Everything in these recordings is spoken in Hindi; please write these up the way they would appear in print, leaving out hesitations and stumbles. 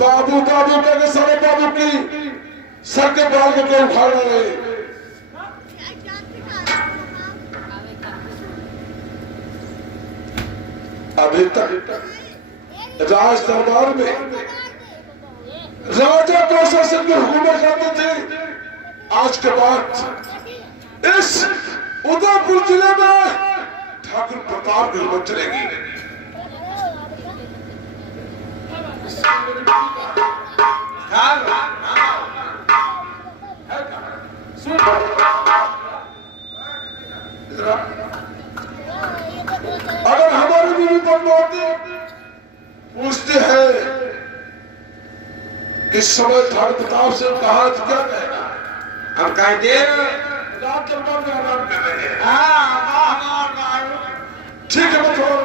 बाबू बाबू कहकर सारे बाबू की सर के बाल को क्यों उखाड़ रहे? अभी तक राज दरबार में राजा प्रशासन की हुकूमत करते थे। आज के बाद इस उदयपुर जिले में ठाकुर प्रताप की हुकूमत चलेगी। अगर हमारी बीवी पद्मावती पूछते हैं कि समय ठाकुर प्रताप से कहा तो क्या कहेगा? अब कह दे रात दरबार में आराम कर रहे हैं। ठीक है, मैं थोड़ा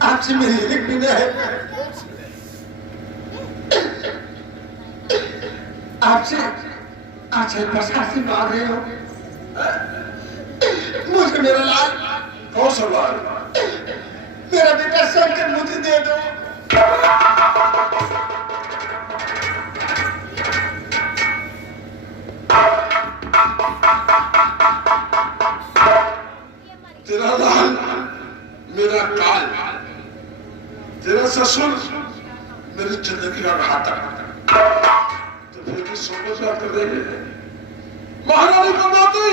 आपसे मेरी एक विनय है, आपसे आंचल पर आशीर्वाद मांग रहे हो। मुझे मेरा लाल कौन सा लाल? मेरा बेटा शंकर मुझे दे दो। तेरा लाल मेरा काल, तेरा ससुर मेरी जिंदगी का घातक, तो फिर भी समझ कर देंगे। महारानी पद्मावती,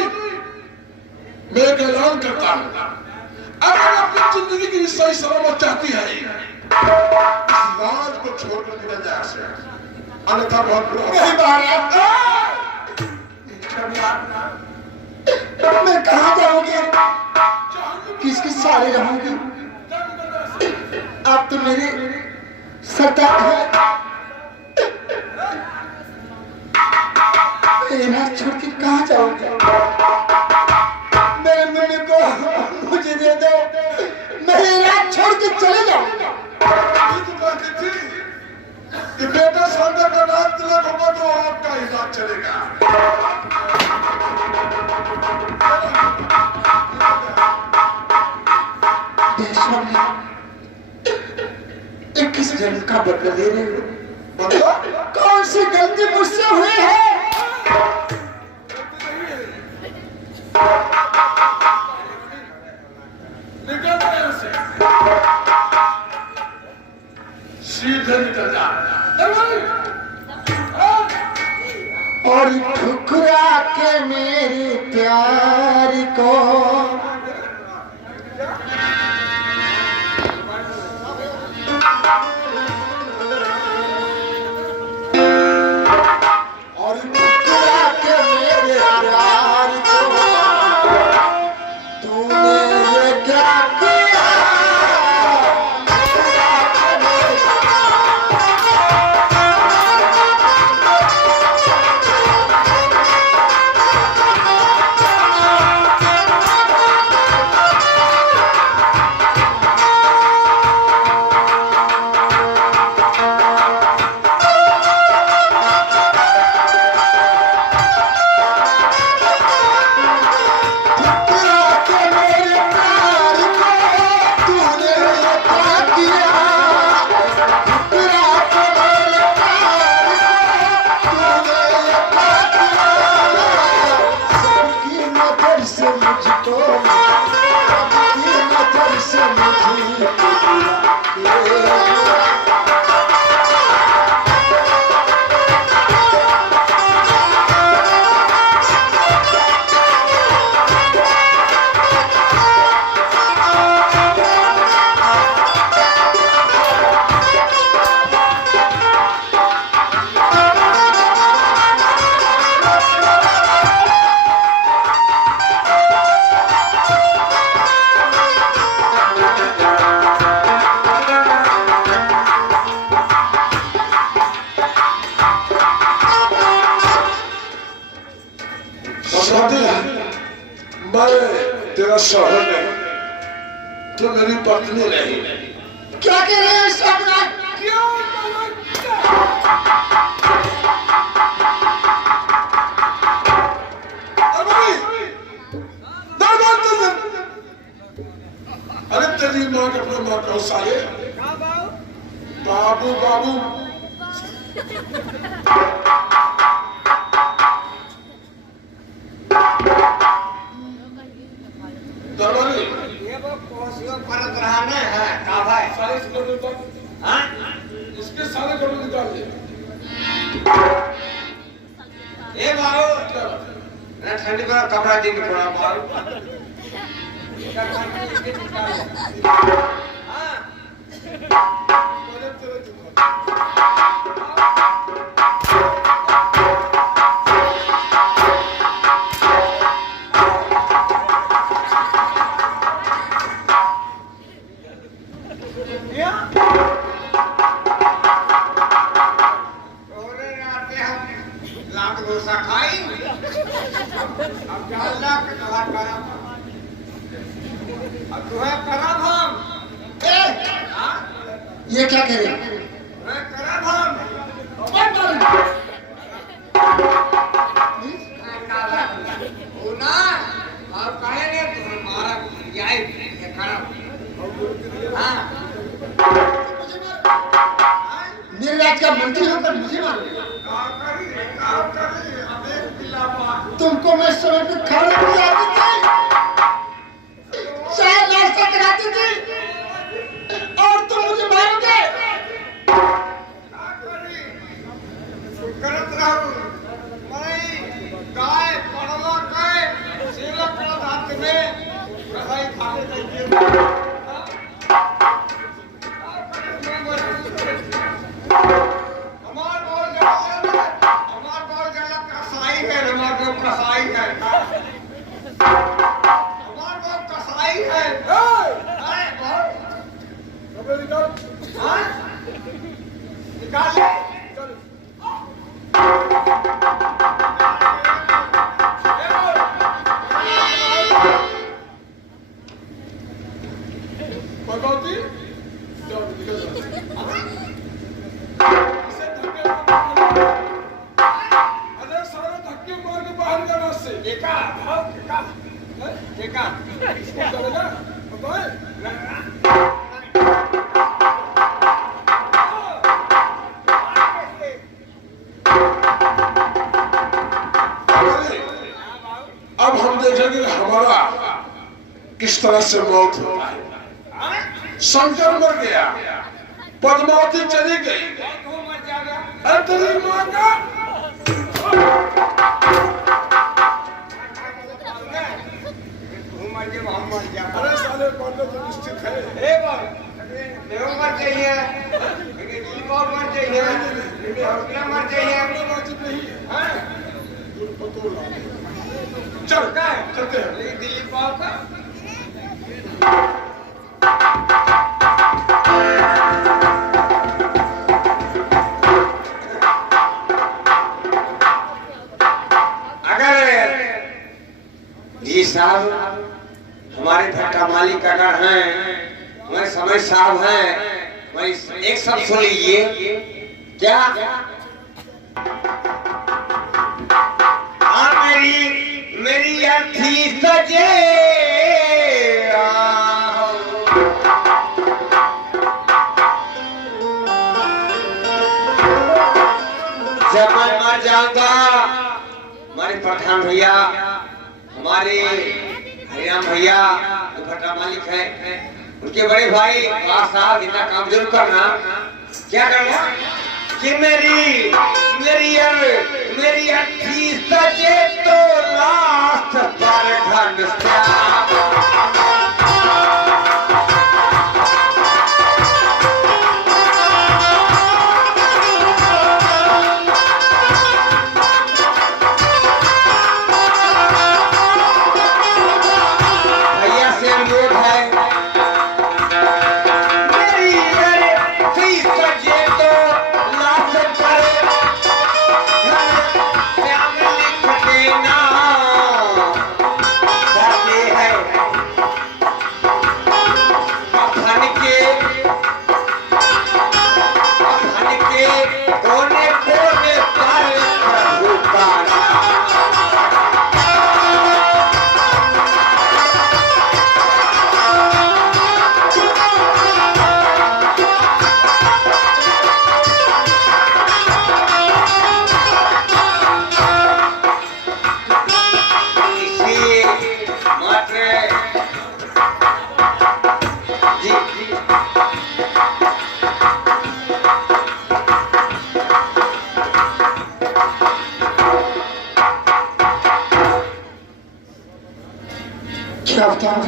मैं एक ऐलान करता हूं, अगर अपनी जिंदगी की सही सलामत चाहती है इस राज को छोड़कर निकल जाए से, अन्यथा बहुत बुरा होगा। नहीं महाराज, मैं कहाँ जाऊंगी? किसके सहारे रहूंगी? आप तो मेरे सरदार हैं। मैं छोड़ के कहाँ जाऊंगी? मेरे मुन्ने को मुझे दे दो, मैं रात छोड़ के चले जाऊंगा। ये तो बात थी कि बेटा संडे का नाम तिलक होगा तो आपका हिसाब चलेगा। किस जन्म का बदला ले रहे हो? बदला? कौन सी गलती मुझसे हुई है? निकल गए उसे, सीधे निकल जा। और ठुकरा के मेरे प्यार को मैं तेरा शौहर नहीं, तो मेरी पत्नी नहीं, क्या कह रहे हैं सम्राट? अरे तेरी माँ के अपने माँ को साले बाबू बाबू दरबारी ये वो कोसियों परत रहा ना है का भाई सारे कपड़े निकाल। हां इसके सारे कपड़े निकाल दे। ए बाबू ना ठंडी का कपड़ा दिन पड़ा बाबू हां बोले तेरे दुकान लाख डोसा खाई अब क्या लाख कहा करा अब तुम्हें करा हम ये क्या करे मैं करा हम ना और कहे नहीं तुम्हारा जाए ये करा हाँ मेरे राज्य का मंत्री होकर मुझे मारो तुमको मैं समय पे खाना खिलाती थी चाय नाश्ता कराती थी और तुम मुझे मारोगे करत रहूं मैं गाय पड़वा के सिलक दांत में कसाई खाने चाहिए कसाई है हमार वो कसाई है अरे बहुत कपड़े निकाल। हाँ निकाल ले भगवती जाओ निकल जाओ। इसे धक्के अरे सारे धक्के मार के बाहर निकाल से। देखा भाव देखा इसको चलेगा बताए अब हम देखेंगे हमारा किस तरह से मौत होता है। शंकर मर गया, पद्मावती चली गई, अरे तेरी माँ का अरे साले पढ़ने तो निश्चित है। मर चाहिए मर चाहिए मर चाहिए वाजिब नहीं है। पतो ला चल चलते हैं। दिल्ली पाव का अगर जी साहब हमारे भट्टा मालिक अगर हैं हमारे समय साहब हैं हमारी एक सब सुन लीजिए क्या मेरी अर्थी सजे जब मैं मर जाऊंगा हमारे पठान भैया हमारे हरिराम भैया जो भट्टा मालिक है उनके बड़े भाई साहब इतना काम जरूर करना क्या करना कि मेरी अर्थी सजे तो लास्ट पर घनश्याम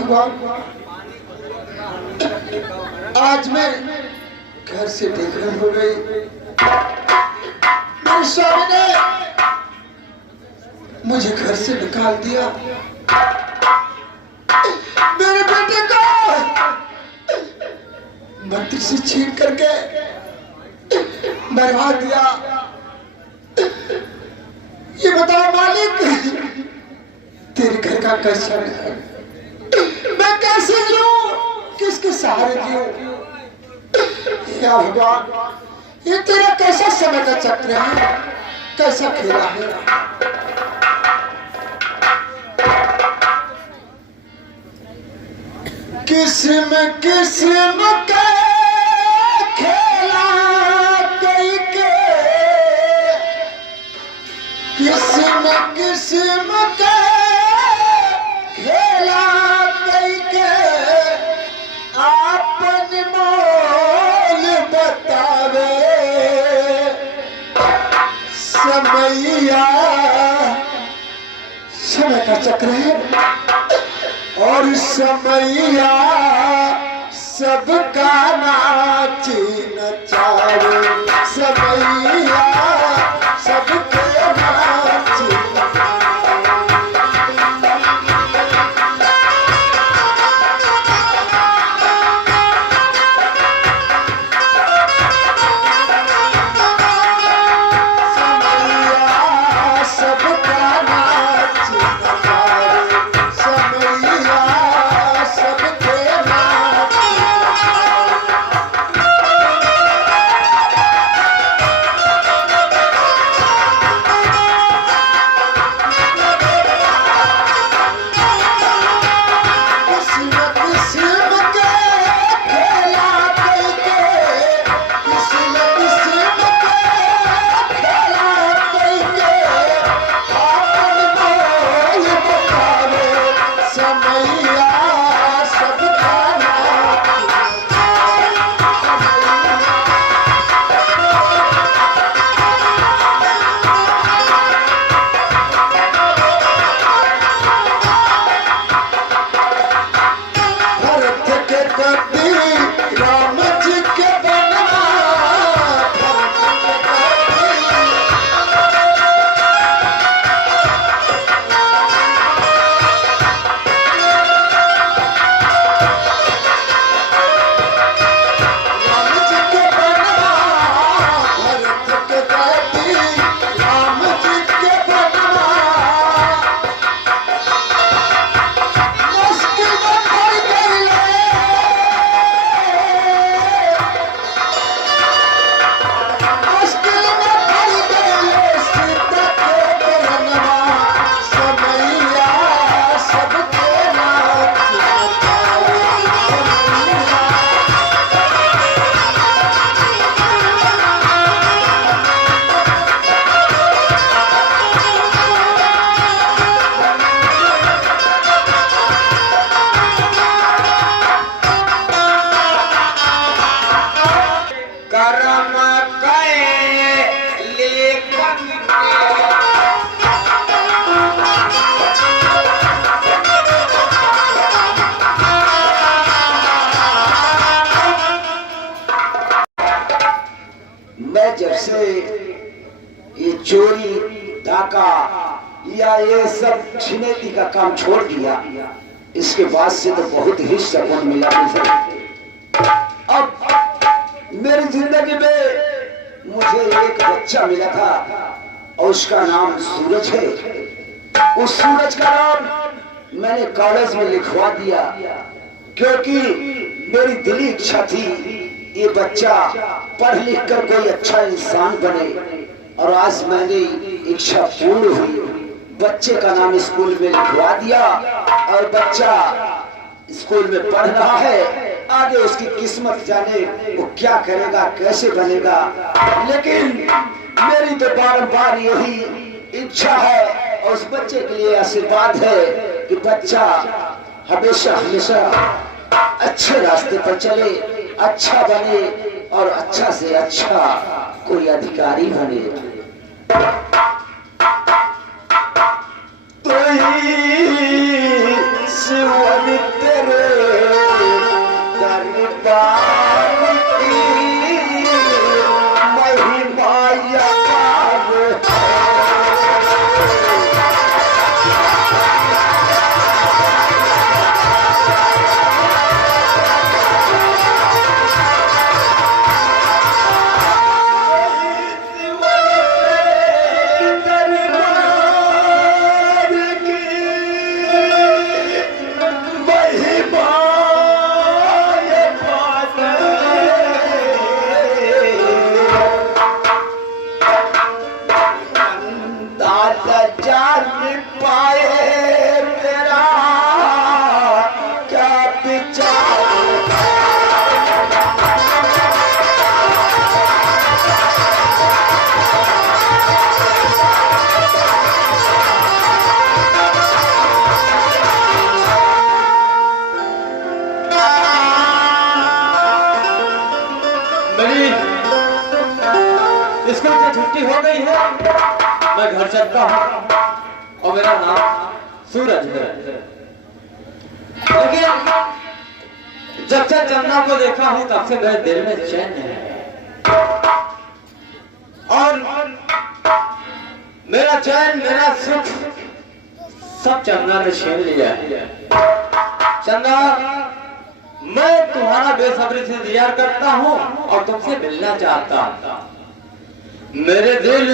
भगवान, आज मैं घर से बेघर हो गई। मेरे स्वामी ने मुझे घर से निकाल दिया। मेरे बेटे को मंदिर से छीन करके मरवा दिया। ये बताओ मालिक, तेरे घर का कैसा है? मैं कैसे जीऊं, किसके सहारे जीऊं? या भगवान, ये तेरा कैसा समय का चक्र है, कैसा खेला है? किस्म किस्म के खेला कई के, किस्म किस्म के खेला कई के, आपन मोल बतावे समैया। समय का चक्र है और समैया सबका नाच नचावे, समैया सबके नाच जब से ये चोरी डाका या ये सब छिनैती का काम छोड़ दिया, इसके बाद से तो बहुत ही सुकून मिला मुझे। अब मेरी जिंदगी में मुझे एक बच्चा मिला था और उसका नाम सूरज है। उस सूरज का नाम मैंने कागज में लिखवा दिया, क्योंकि मेरी दिली इच्छा थी ये बच्चा पढ़ लिख कर कोई अच्छा इंसान बने, और आज मैंने इच्छा पूर्ण हुई। बच्चे का नाम स्कूल में लिखवा दिया और बच्चा स्कूल में पढ़ रहा है। आगे उसकी किस्मत जाने वो क्या करेगा, कैसे बनेगा। लेकिन मेरी तो बारंबार यही इच्छा है और उस बच्चे के लिए आशीर्वाद है कि बच्चा हमेशा हमेशा अच्छे रास्ते पर चले, अच्छा बने और अच्छा से अच्छा कोई अधिकारी बने। तो ही शिव तेरे पार की महिमा अपार स्कूल से छुट्टी हो गई है, मैं घर चलता हूँ और मेरा नाम सूरज है। लेकिन जब से चंदा को देखा हूँ तब से मेरे दिल में चैन है और मेरा चैन मेरा सुख सब चंदा ने छीन लिया है। चंदा, मैं तुम्हारा बेसब्री से इंतजार करता हूँ और तुमसे मिलना चाहता हूँ। मेरे दिल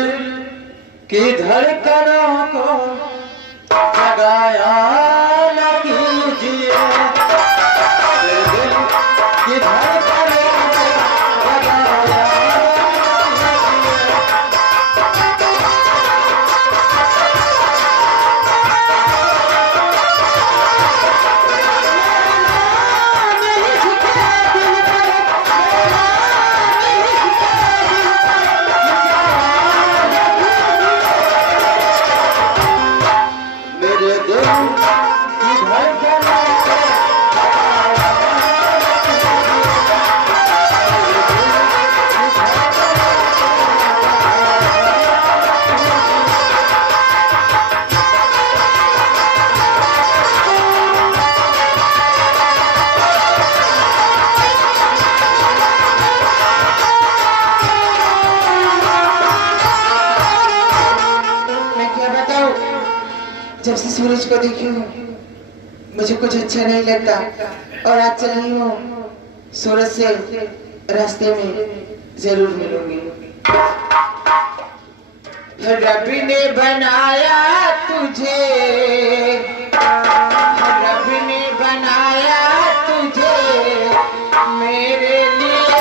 की धड़कनों को जगाया न कीजिए, मेरे दिल की धड़कनों को जगाया जब से सूरज को देखी हूँ मुझे कुछ अच्छा नहीं लगता और आज चल रही हूँ सूरज से रास्ते में जरूर मिलूंगी। रब ने बनाया तुझे, रब ने बनाया तुझे मेरे लिए,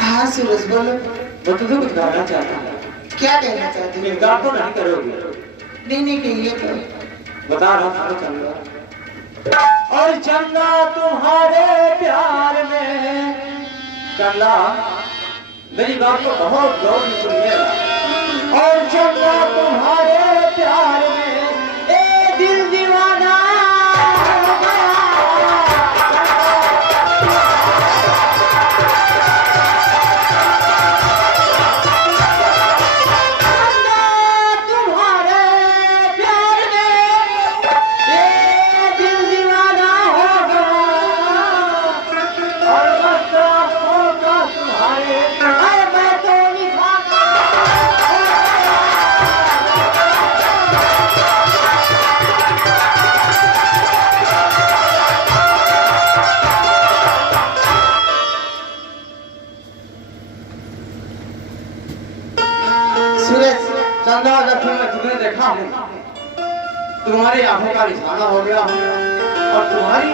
हाँ सूरज बोलो। मैं तुझे कुछ कहना चाहता हूँ। क्या कहना चाहती हो? इनकार तो नहीं करोगी? नहीं कहिए तो। बता रहा हूँ चंदा, और चंदा तुम्हारे प्यार में, चंदा मेरी बात को बहुत गौर से सुनिएगा, और चंदा तुम्हारे प्यार में ए दिल दीवाना हो गया। तुम्हारी आंखों का निशाना हो गया हूँ और तुम्हारी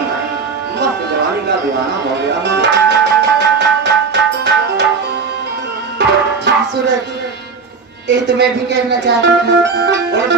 मस्त जवानी का दीवाना हो गया हूँ। सूरज, ये तो मैं भी कहना चाहती हूँ। बोल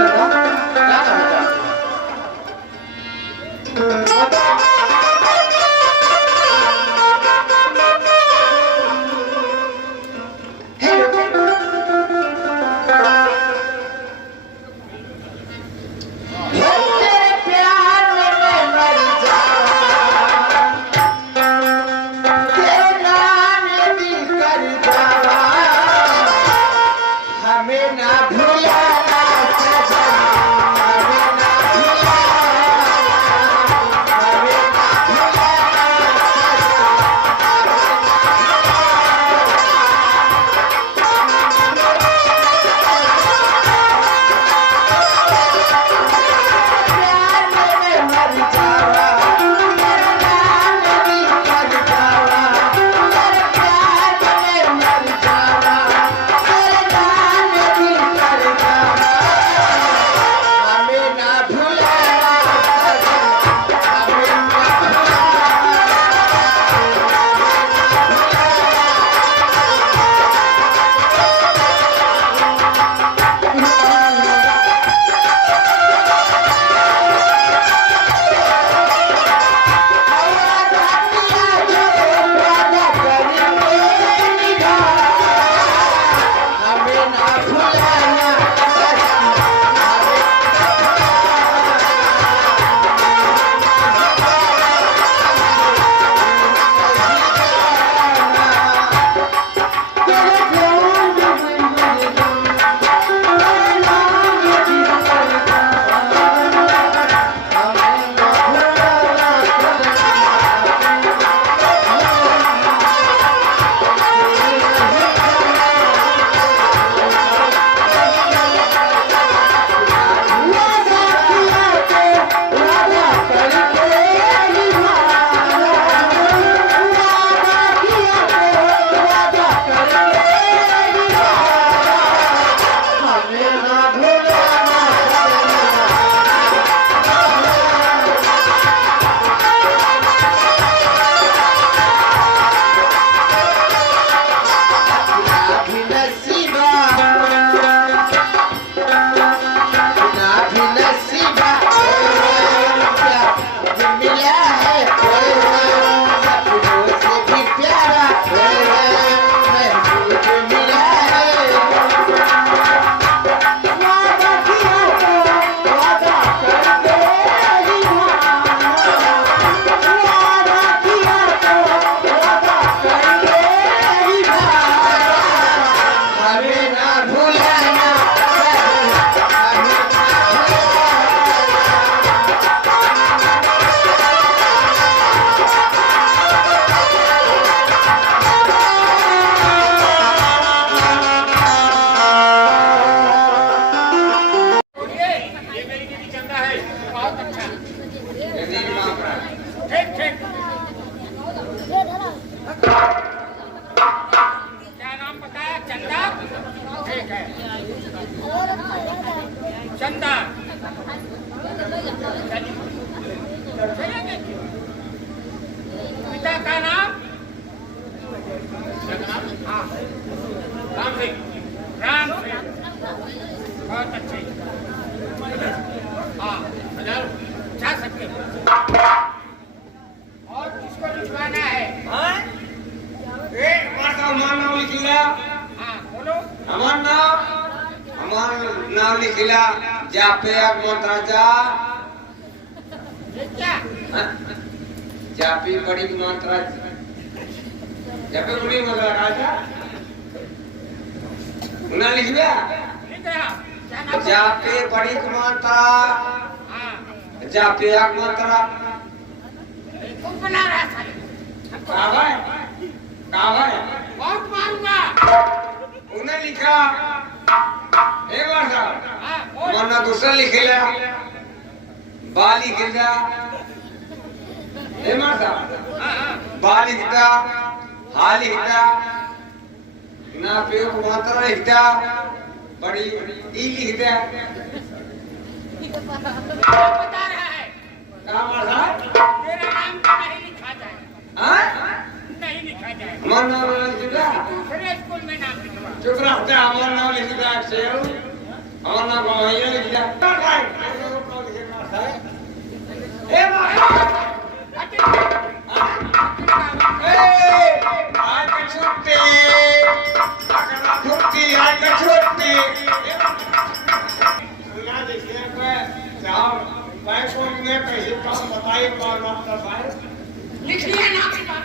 चंदा, क्या कहना चाहती हो? चंदा पिता का नाम हाँ राम सिंह। राम सिंह बहुत अच्छे हाँ जा सकते और किसको लिखवाना है? हमारा नाम लिख लिया। हाँ बोलो। हमारा नाम लिख लिया। जापे राजा क्या जापी बड़ी मात्रा जापे बड़ी मात्रा राजा उन्हें लिख दिया। लिख रहा क्या नाम? जापे बड़ी मात्रा हाँ जापे एक मात्रा तुम बना रहा था कावा बहुत मारूंगा। उन्हें लिखा एक बार साहब हाँ बोल। मना दूसरा लिख लिया बा लिख लिया ए मार साहब हाँ हाँ बा लिखता हा लिखता ना पे मात्रा लिखता बड़ी ई लिखता बता रहा है क्या मारा तेरा नाम तो नहीं लिखा जाए, हाँ नहीं लिखा जाए, मन नाम लिखा दूसरे स्कूल में नाम लिखवा। चुप रहते हमारा नाम लिखा से हमारा नाम कमाइए लिखा ए भाई आज की छुट्टी आज की छुट्टी सुना देखिए जाओ बैंकों में कैसे काम बताइए कौन मास्टर साहब लिख लिया नाम लिखवा।